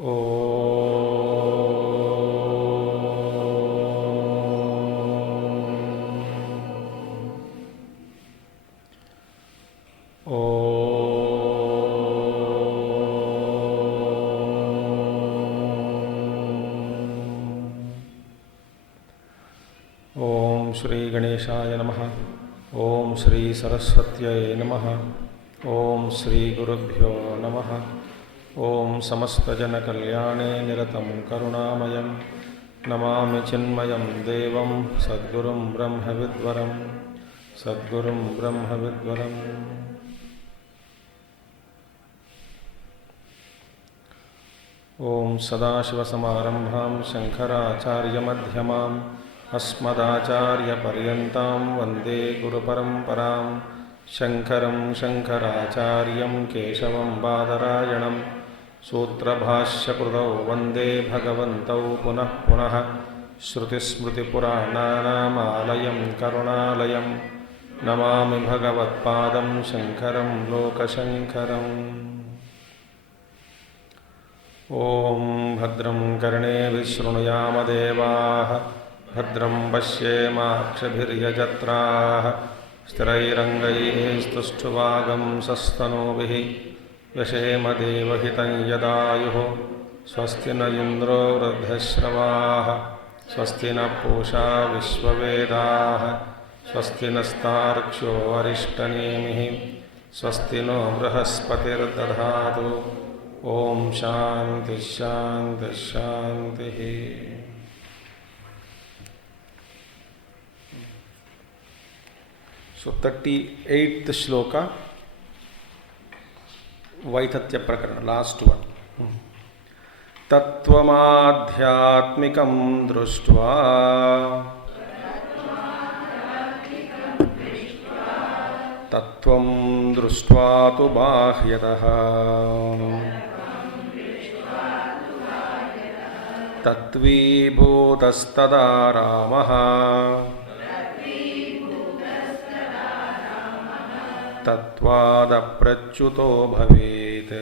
ಓಂ ಶ್ರೀ ಗಣೇಶಾಯ ನಮಃ. ಓಂ ಶ್ರೀ ಸರಸ್ವತ್ಯೈ ನಮಃ. ಓಂ ಶ್ರೀ ಗುರುಭ್ಯೋ ನಮಃ. ಓಂ ಸಮಸ್ತಜನಕಲ್ಯಾಣೇ ನಿರತಂ ಕರುಣಾಮಯಂ ನಮಾಮಿ ಚಿನ್ಮಯಂ ದೇವಂ ಸದ್ಗುರುಂ ಬ್ರಹ್ಮವಿದ್ವರಂ ಸದ್ಗುರುಂ ಬ್ರಹ್ಮವಿದ್ವರಂ. ಓಂ ಸದಾಶಿವಸಮಾರಂಭಾಂ ಶಂಕರಾಚಾರ್ಯಮಧ್ಯಮಾಂ ಅಸ್ಮದಾಚಾರ್ಯಪರ್ಯಂತಾಂ ವಂದೇ ಗುರುಪರಂಪರಾಂ. ಶಂಕರಂ ಶಂಕರಾಚಾರ್ಯಂ ಕೇಶವಂ ಬಾದರಾಯಣಂ ಸೂತ್ರಭಾಷ್ಯಕೃತೌ ವಂದೇ ಭಗವಂತೌ ಪುನಃ ಪುನಃ. ಶ್ರುತಿಸ್ಮೃತಿಪುರಾಣಾನಾಮಾಲಯಂ ಕರುಣಾಲಯಂ ನಮಾಮಿ ಭಗವತ್ಪಾದಂ ಶಂಕರಂ ಲೋಕಶಂಕರಂ. ಓಂ ಭದ್ರಂ ಕರ್ಣೇಭಿಃ ಶೃಣುಯಾಮ ದೇವಾಃ ಭದ್ರಂ ಪಶ್ಯೇಮಾಕ್ಷಭಿರ್ಯಜತ್ರಾಃ ಸ್ಥಿರೈರಂಗೈಃ ಸ್ತುಷ್ಟುವಾಗಂಸಸ್ತನೂಭಿಃ ವ್ಯಶೇಮ ದೇವಹಿತಂ ಯದಾಯುಃ. ಸ್ವಸ್ತಿ ನ ಇಂದ್ರೋ ವೃದ್ಧಶ್ರವಾಃ ಸ್ವಸ್ತಿ ನ ಪೂಷಾ ವಿಶ್ವವೇದಾಃ ಸ್ವಸ್ತಿ ನಸ್ತಾರ್ಕ್ಷ್ಯೋ ಅರಿಷ್ಟನೇಮಿಃ ಸ್ವಸ್ತಿ ನೋ ಬೃಹಸ್ಪತಿರ್ದಧಾತು. ಓಂ ಶಾಂತಿ ಶಾಂತಿ ಶಾಂತಿ. So 38th Śloka, Vaitathya Prakaraṇa, last one. Tattvamadhyatmikam društva tattvam društva tu bāhyatah tatvibhutastada Ramah ತತ್ವಾದಪ್ರಚ್ಯುತೋ ಭವೇತ್.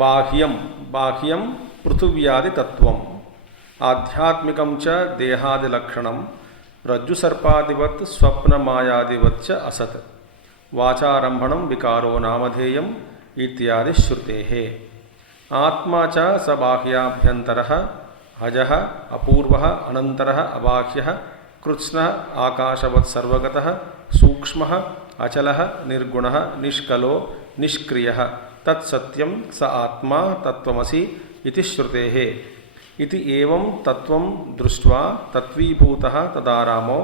ಬಾಹ್ಯಂ ಬಾಹ್ಯಂ ಪೃಥಿವ್ಯಾದಿ ತತ್ವಂ ಆಧ್ಯಾತ್ಮಿಕಂ ಚ ದೇಹಾದಿಲಕ್ಷಣಂ ರಜ್ಜುಸರ್ಪಾದಿವತ್ ಸ್ವಪ್ನಮಾಯಾದಿವತ್ ಚ ಅಸತ್ ವಾಚಾರಂಭಣಂ ವಿಕಾರೋ ನಾಮಧೇಯಂ ಇತ್ಯಾದಿ ಶ್ರುತೇಃ. ಆತ್ಮ ಚ ಸ ಬಾಹ್ಯಾಭ್ಯಂತರಃ ಅಜಃ ಅಪೂರ್ವಃ ಅನಂತರಃ ಅಬಾಹ್ಯಃ ಕೃತ್ಸ್ನ ಆಕಾಶವತ್ ಸರ್ವಗತಃ ಸೂಕ್ಷ್ಮಃ ಅಚಲಃ ನಿರ್ಗುಣಃ ನಿಷ್ಕಲೋ ನಿಷ್ಕ್ರಿಯಃ ತತ್ಸತ್ಯಂ ಸ ಆತ್ಮ ತತ್ವಮಸಿ ಇತಿ ಶ್ರುತೇಃ. ಇತಿ ಏವಂ ತತ್ವಂ ದೃಷ್ಟ್ವಾ ತತ್ವೀಭೂತಃ ತದಾರಾಮೋ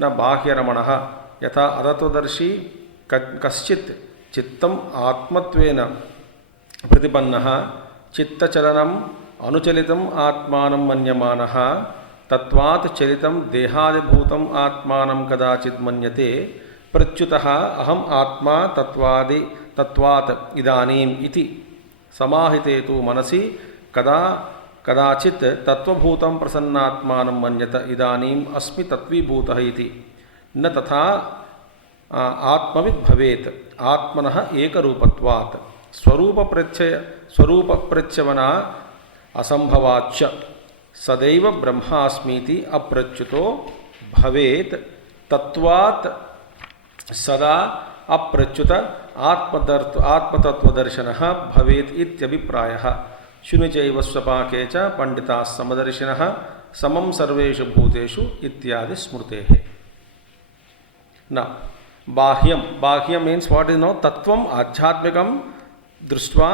ನ ಬಾಹ್ಯರಮಣಃ ಯಥಾ ಅತತ್ವದರ್ಶಿ ಕಶ್ಚಿತ್ ಚಿತ್ತಂ ಆತ್ಮತ್ವೇನ ಪ್ರತಿಪನ್ನಃ ಚಿತ್ತಚಲನಂ ಅನುಚಲಿತಂ ಆತ್ಮಾನಂ ಮನ್ಯಮಾನಃ ತತ್ವಾತ್ ಚಲಿತಂ ದೇಹಾದಿಭೂತಂ ಆತ್ಮಾನಂ ಕದಾಚಿತ್ ಮನ್ಯತೆ ಪ್ರಚ್ಯುತಃ ಅಹಂ ಆತ್ಮ ತತ್ವಾತ್ ಇದಾನೀಂ ಇತಿ ಸಮಾಹಿತೆ ತು ಮನಸಿ ಕದಾಚಿತ್ ತತ್ವಭೂತಂ ಪ್ರಸನ್ನಾತ್ಮಾನಂ ಮನ್ಯತ ಇದಾನೀಂ ಅಸ್ಮಿ ತತ್ವೀಭೂತಃ ಇತಿ ನ ತಥಾ ಆತ್ಮವಿದ್ ಭವೇತ್. ಆತ್ಮನಃ ಏಕರೂಪತ್ವಾತ್ ಸ್ವರೂಪಪ್ರಚ್ಯವನ ಅಸಂಭವಾಚ್ಚ ಸದೈವ ಬ್ರಹ್ಮಾಸ್ಮೀತಿ ಅಪ್ರಚ್ಯುತೋ ಭವೇತ್. ತತ್ವಾತ್ ಸದಾ ಅಪ್ರಚ್ಯುತ ಆತ್ಮತತ್ವದರ್ಶನಃ ಭವೇತ್ ಇತ್ಯಭಿಪ್ರಾಯಃ. ಶುನಿಚೈವ ಸ್ವಪಾಕೆ ಚ ಪಂಡಿತಾಃ ಸಮದರ್ಶಿನಃ ಸಮಂ ಸರ್ವೇಷು ಭೂತೇಷು ಇತ್ಯಾದಿ ಸ್ಮೃತೇಃ. ನ ಬಾಹ್ಯಂ means what is now tattvam adhyatmikam drishtva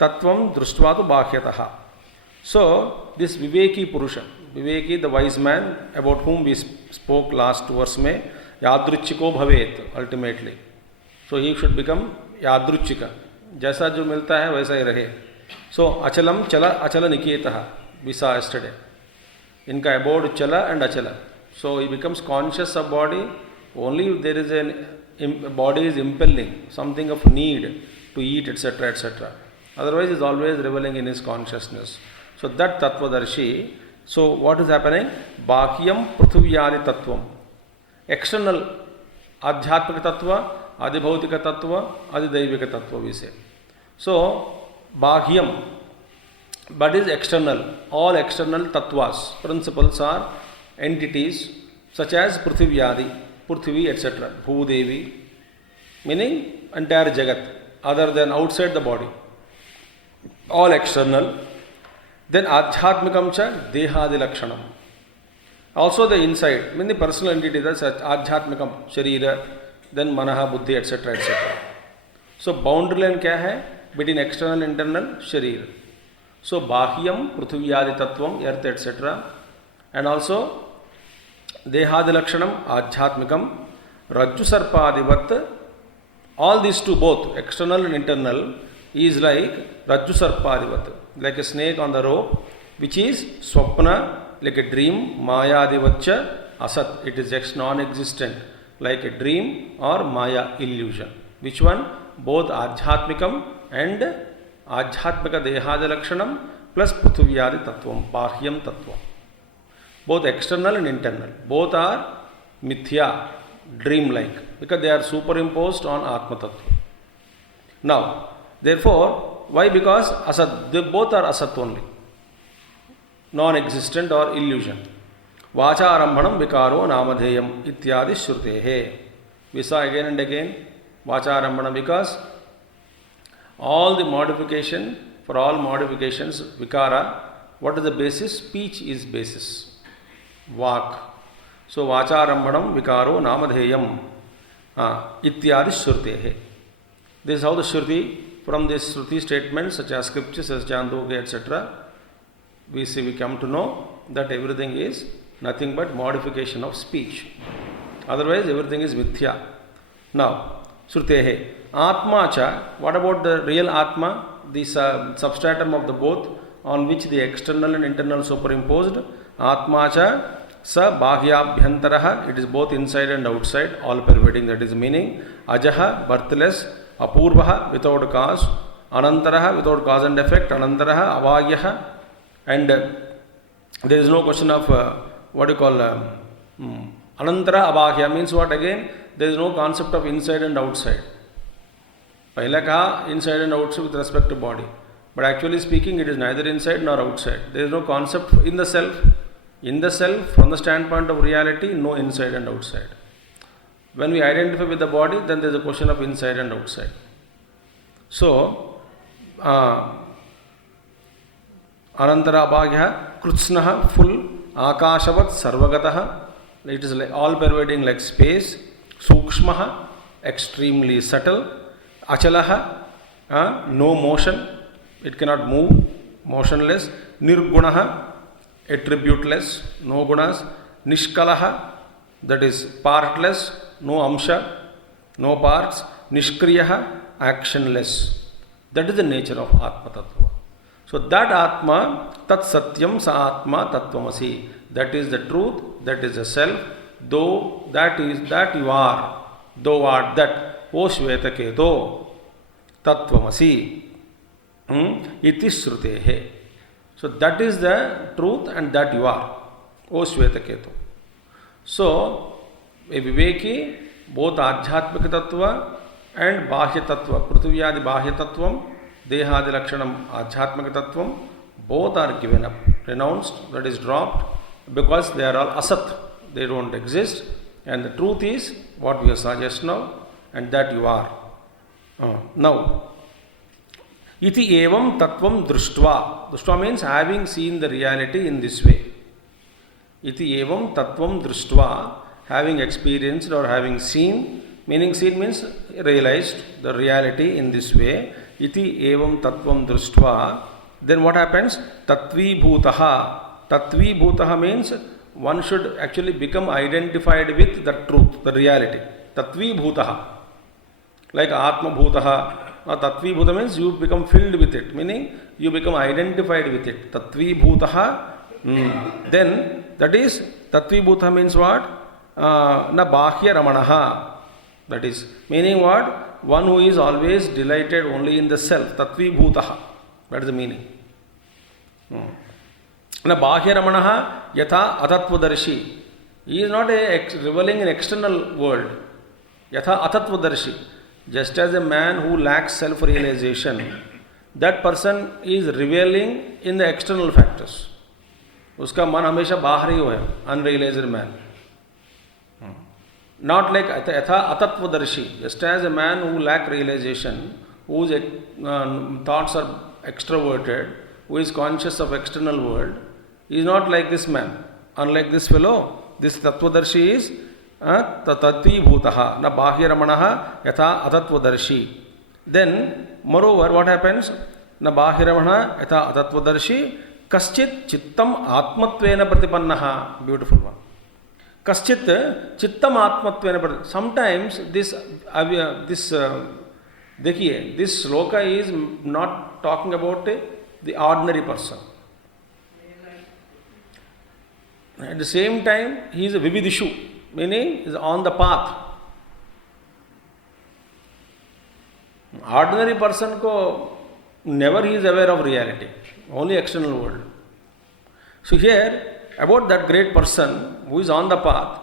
tattvam drishtva tu bāhyatah. So this Viveki Purusha, Viveki the wise man about whom we spoke last verse में यादृच्छिको भवेत ultimately. So he should become यादृच्छिका, जैसा जो मिलता है वैसा ही रहे. So अचलम चला अचल निकेतः we saw yesterday. इनका abode चला and Achala. So he becomes conscious of body only if there is a body is impelling something of need to eat etc etc. Otherwise he is always reveling in his consciousness. So that Tattvadarshi, so what is happening? Bāhyam Prithvivyādi Tattvam. External Adhyatmika Tattva, Adibhautika Tattva, Adidaivika Tattva we say. So, Bhāhyam, but is external. All external tattvas, principles are entities such as Prithvivyadi, Prithvi, etc. Bhudevi, meaning entire Jagat, other than outside the body. All external. Then Adhyatmikam cha Dehadi Lakshanam. Also the inside, meaning the personal entity, that's Adhyatmikam, Sharira, then Manaha, Buddhi, etc. etc. So boundary line kya hai? Between external and internal, Sharira. So Bāhyam, Prithvivyadi Tattvam, earth, etc. And also Dehadi Lakshanam, Adhyatmikam, Rajju Sarpadivat. All these two, both external and internal, is like Rajju Sarpadivat, like a snake on the rope, which is Swapna, like a dream, Mayadivacha, Asat, it is just non-existent, like a dream or Maya, illusion. Which one? Both Adhyatmikam and Adhyatmika Dehadi Lakshanam plus Prithvivyadi Tattvam, Bāhyam Tattvam. Both external and internal. Both are Mithya, dream-like, because they are superimposed on Atma Tattva. Now, therefore, why? Because Asat, they both are Asat only, non-existent or illusion. Vācārambhanam vikaro namadheyam ityādi śrutehe. We saw again and again Vācārambhanam, because all the modification, for all modifications, vikara, what is the basis? Speech is basis. Vak. So Vācārambhanam vikaro namadheyam ityādi śrutehe. This is how the Shruti, from this Shruti statements such as scriptures as Māṇḍukya, etc., we come to know that everything is nothing but modification of speech. Otherwise, everything is mithya. Now, Shrutehe. Atma cha, what about the real Atma, the substratum of the both, on which the external and internal superimposed? Atma cha sa bhagyabhyantaraha, it is both inside and outside, all pervading, that is meaning. Ajaha, birthless. Apurvaha, without cause. Anantaraha, without cause and effect. Anantaraha, avagyaha. And there is no question of what you call Anantara Abhagya means what again? There is no concept of inside and outside. Pahila kaha inside and outside with respect to body. But actually speaking, it is neither inside nor outside. There is no concept in the self. In the self, from the standpoint of reality, no inside and outside. When we identify with the body, then there is a question of inside and outside. So, Anantara Abhagya, Krutsnaha, full, Akashavat, Sarvagataha, it is like all pervading like space, Sukshmaha, extremely subtle, Achalaha, no motion, it cannot move, motionless, Nirgunaha, attributeless, no gunas, Nishkalaha, that is partless, no amsha, no parts, Nishkriyaha, actionless. That is the nature of Atma Tattva. So that Atma, Tat Satyam Sa Atma Tattvamasi. That is the truth, that is the self, though that is that you are, thou art that, O Shvetaketo, Tattvamasi, iti Shrutehe. So that is the truth and that you are, O Shvetaketo. So, a Viveki, both Adhyatmika Tattva and Bhāṣya Tattva, Prithvivyadi Bhāṣya Tattvam, Dehadi Lakshanam Adhyatmika Tattvam, both are given up, renounced, that is dropped, because they are all asat, they don't exist, and the truth is what we saw just now, and that you are. Now, iti evam tattvam drishtva. Drishtva means having seen the reality in this way. Iti evam tattvam drishtva, having experienced or having seen, meaning seen means realized the reality in this way. Iti evam tattvam drishtva. Then what happens? Tattvi bhutaha. Tattvi bhutaha means one should actually become identified with the truth, the reality. Tattvi bhutaha. Like Atma bhutaha. Tattvi bhuta means you become filled with it, meaning you become identified with it. Tattvi bhutaha. Then that is, Tattvi bhutaha means what? Na bhāhyā ramanaha. That is, meaning what? One who is always delighted only in the self. Tattvi bhutaha. That is the meaning. Na bhāhyā ramanaha yatha atattvadarshi. He is not reveling in external world. Yatha atattvadarshi. Just as a man who lacks self-realization that person is reveling in the external factors. उसका मन हमेशा बाहर ही हुआ है, unrealized man. Not like yatha atattvadarshi, just as a man who lack realization, whose thoughts are extroverted, who is conscious of external world, is not like this man. Unlike this fellow, this tattvadarshi is tatati bhutaha, na bhāhyaramaṇah yatha atattvadarshi. Then, moreover, what happens? Na bhāhyaramaṇah yatha atattvadarshi kaschit chittam atmatvena pratipannaha. Beautiful one. Kaschit chittam atmatvena pratipannaha. Sometimes this देखिए, this Śloka is not talking about the ordinary person. At the same time, he is a vividishu, meaning is on the path. Ordinary person ko never he is aware of reality, only external world. So here, about that great person who is on the path,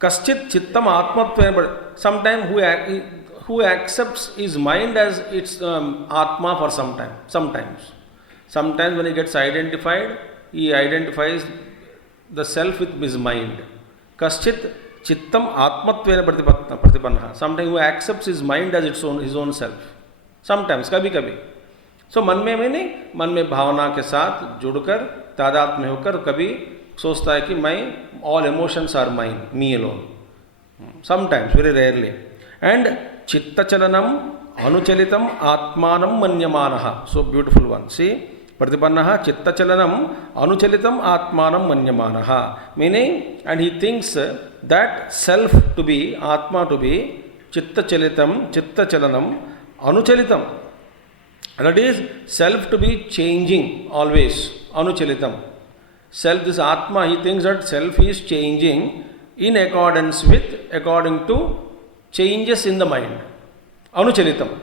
kaschit chittam atmatvena, sometimes who accepts his mind as its atma for some time. Sometimes when he gets identified, he identifies the self with his mind. Kaschit chittam atmatvena pratipannaha. Sometimes who accepts his mind as his own self. Sometimes, कभी. So मन में meaning, मन में भावना के साथ जुड़कर तादात्म्य होकर कभी सोचता है कि मैं all emotions are mine, me alone. Sometimes, very rarely. And chittachalanam anuchalitam atmanam manyamanaha. So beautiful one. See, pratipannaha chittachalanam anuchalitam atmanam manyamanaha. Meaning, and he thinks that self to be, atma to be, chittachalanam anuchalitam. That is, self to be changing always, anuchalitam. Self, this atma, he thinks that self is changing in according to changes in the mind. Anuchalitam.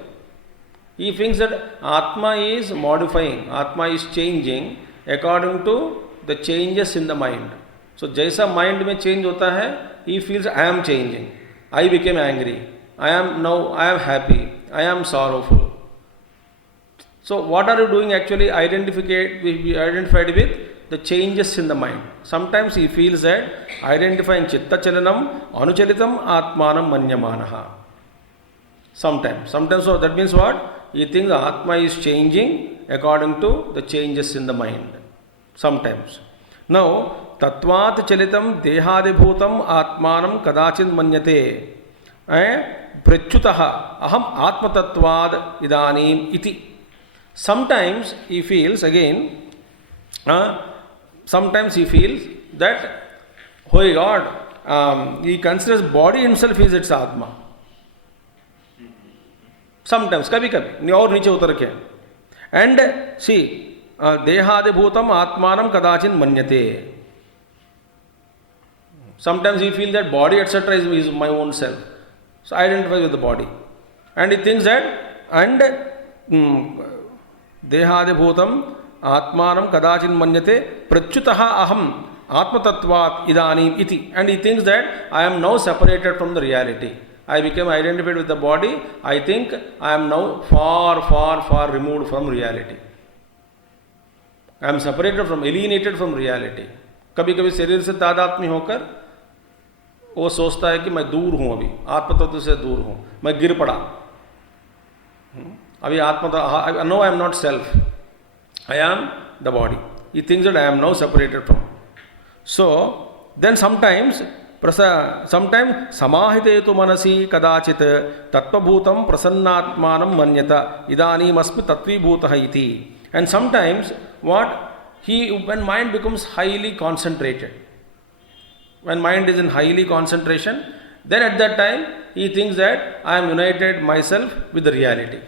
He thinks that Atma is modifying, Atma is changing according to the changes in the mind. So, jaisa mind mein change hota hai, he feels I am changing. I became angry. I am happy. I am sorrowful. So, what are you doing actually? We identified with the changes in the mind. Sometimes he feels that identifying chittachalanam anuchalitam atmanam manyamanaha. Sometimes, so that means what? He thinks the atma is changing according to the changes in the mind. Sometimes. Now, tatvat chalitam dehadibhutam atmanam kadachit manyate. Prachyutaha aham atmatatvad idanim iti. Sometimes he feels again, sometimes he feels that, oh God, he considers body himself is its atma. Sometimes, kabhi और नीचे उतर के. And see, dehadibhutam atmanam kadachin manyate. Sometimes he feels that body etc. is my own self. So I identify with the body. And he thinks that, and dehadibhutam atmanam kadachin manyate prachyutaha aham atmatatvat idanim iti. And he thinks that I am now separated from the reality. I became identified with the body. I think I am now far removed from reality. I am separated from, alienated from reality. कभी कभी शरीर से तादात्म्य होकर वो सोचता है कि मैं दूर हूँ, अभी आत्मतत्व से दूर हूँ, मैं गिर पड़ा, अभी आत्मतत्व, no, I am not self, I am the body. He thinks that I am now separated from. So then sometimes samahite tu manasi kadachit tattvabhutam prasannatmanam manyata idanim asmi tattvibhutah iti. And sometimes when mind becomes highly concentrated, when mind is in highly concentration, then at that time he thinks that I am united myself with the reality,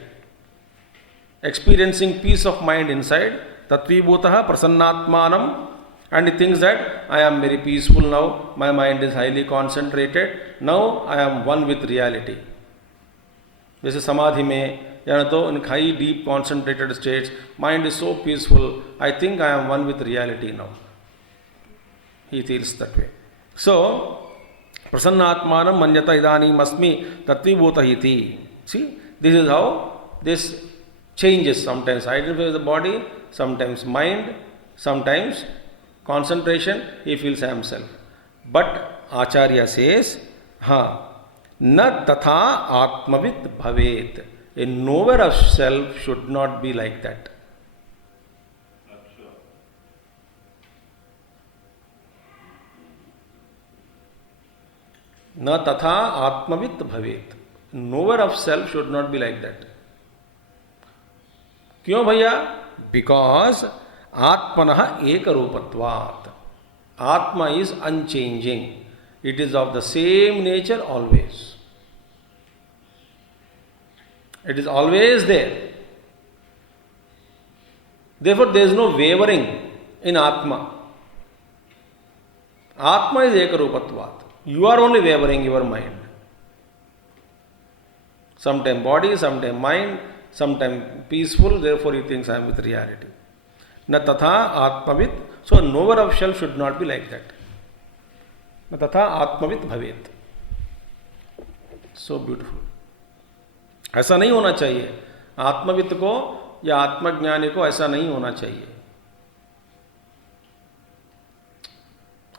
experiencing peace of mind inside, tattvibhutah prasannatmanam. And he thinks that I am very peaceful now, my mind is highly concentrated, now I am one with reality. जैसे समाधि में या तो in high deep concentrated states, mind is so peaceful, I think I am one with reality now. He feels that way. So, prasannatmanam manyata idanim asmi tattvibhutah iti. See, this is how this changes. Sometimes identify with the body, sometimes mind, sometimes concentration, he feels himself. But Acharya says, na tatha atmavit bhavet. A knower of self should not be like that. Na tatha atmavit bhavet. Knower of self should not be like that. क्यों भैया? Because Atmanah ekarupatvat. Atma is unchanging. It is of the same nature always. It is always there. Therefore, there is no wavering in Atma. Atma is ekarupatvat. You are only wavering your mind. Sometime body, sometime mind, sometime peaceful, therefore he thinks I am with reality. Na tatha atmavit. So knower of self should not be like that. Na tatha atmavit bhavet. So beautiful. ऐसा नहीं होना चाहिए. आत्मवित्त को या आत्मज्ञानी को ऐसा नहीं होना चाहिए.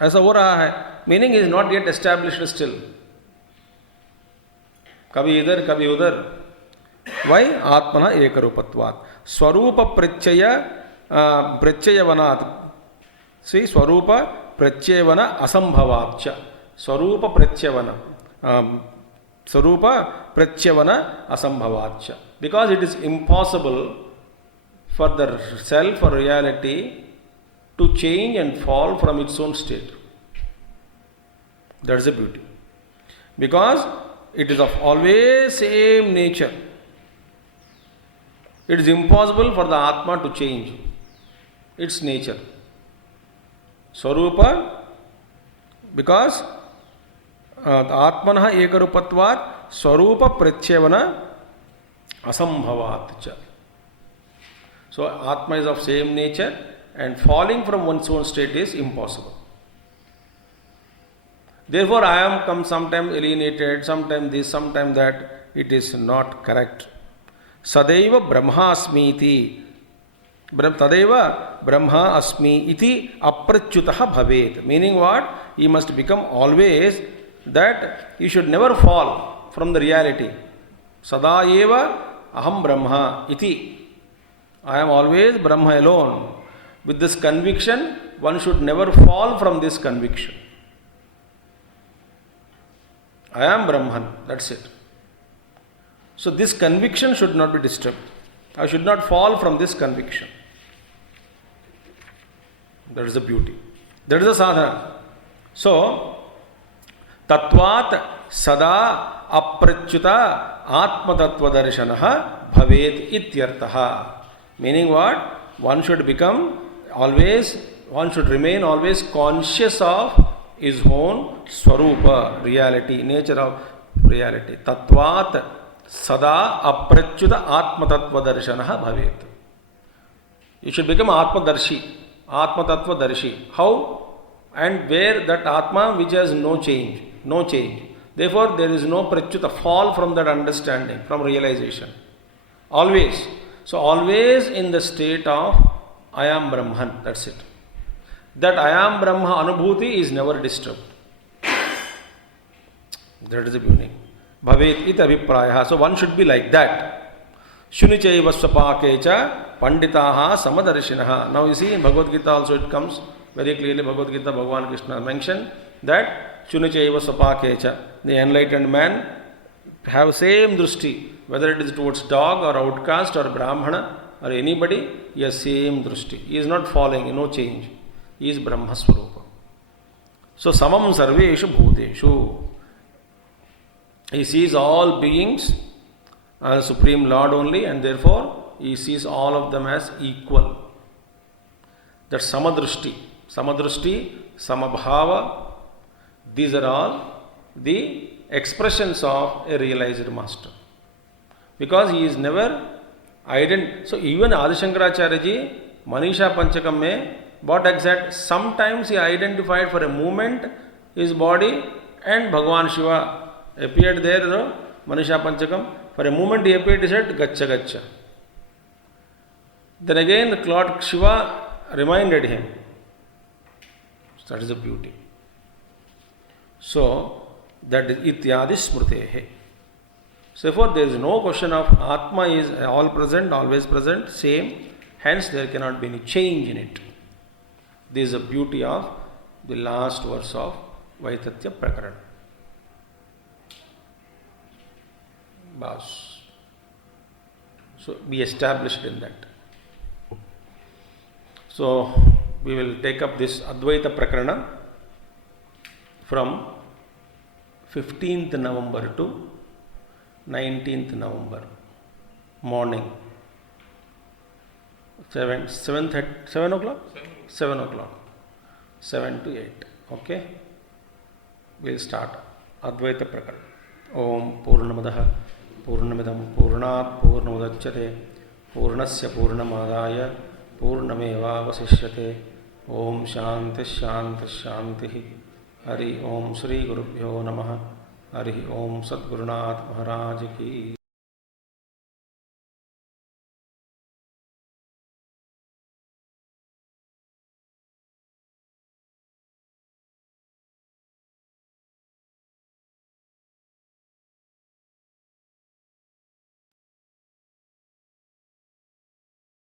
ऐसा हो रहा है. Meaning is not yet established still. कभी इधर कभी उधर. Why? आत्मना एकरूपत्वात्. स्वरूप प्रत्ययवनात्. See, स्वरूप प्रत्ययवन असंभवाच्च. स्वरूप प्रत्ययवन असंभवाच्च. Because it is impossible for the self or reality to change and fall from its own state. That is the beauty. Because it is of always same nature. It is impossible for the Atma to change its nature. Swarupa, because Atmanah ekarupatvat Swarupa pratyavana asambhavat. So Atma is of same nature and falling from one's own state is impossible. Therefore, I am come sometimes alienated, sometimes this, sometimes that. It is not correct. Sadaiva brahmasmi iti. Tadaiva brahma asmi iti aprachyutaha bhavet. Meaning what? He must become always that he should never fall from the reality. Sadaeva aham brahma iti. I am always Brahma alone. With this conviction, one should never fall from this conviction. I am Brahman, that's it. So this conviction should not be disturbed. I should not fall from this conviction. That is the beauty. That is the sadhana. So, tatvat sada aprachyuta atma tattva darshanaha bhavet ityartaha. Meaning what? One should become always, one should remain always conscious of his own swarupa, reality, nature of reality. Tatvat sada aprachyuta atma tattva darshanaha bhavet. You should become atma darshi, atma tattva darshi. How and where? That atma which has no change, no change. Therefore, there is no prachyuta, fall from that understanding, from realization. Always. So, always in the state of I am Brahman, that's it. That I am Brahma anubhuti is never disturbed. That is the beginning. Bhavet iti abhiprayah. So one should be like that. Shunichaiva swapakecha panditaha samadarshinaha. Now you see in Bhagavad Gita also it comes very clearly. Bhagavad Gita, Bhagavan Krishna mentioned that Shunichaiva swapakecha, the enlightened man have same drushti, whether it is towards dog or outcast or brahmana or anybody, he has same drushti. He is not falling, no change. He is Brahma Swarupa. So samam sarveshu bhuteshu. He sees all beings as Supreme Lord only, and therefore he sees all of them as equal. That's samadrushti. Samadrushti, samabhava, these are all the expressions of a realized master. Because he is never ident. So even Adi Shankaracharya ji, Manisha Panchakam mein, what exact? Sometimes he identified for a moment his body and Bhagavan Shiva appeared there, Manisha Panchakam. For a moment he appeared, he said, Gacha Gacha. Then again the Lord Shiva reminded him. So that is the beauty. So that is ityadi smrtehe. So therefore there is no question of Atma is all present, always present, same. Hence there cannot be any change in it. This is the beauty of the last verse of Vaitathya Prakaraṇa. Bas. So be established in that. So we will take up this Advaita Prakaraṇa from 15th November to 19th November morning. 7 o'clock? 7 o'clock. 7 to 8. Okay? We'll start Advaita Prakaraṇa. Om Purnamadaha Purnamidam Purnat Purnamudachyate Purnasya Purnamadaya Purnameva Vasishyate. Om Shanti Shanti Shanti. Hari Om Sri Gurubhyo Namaha. Hari Om Sadgurunath Maharaj Ki.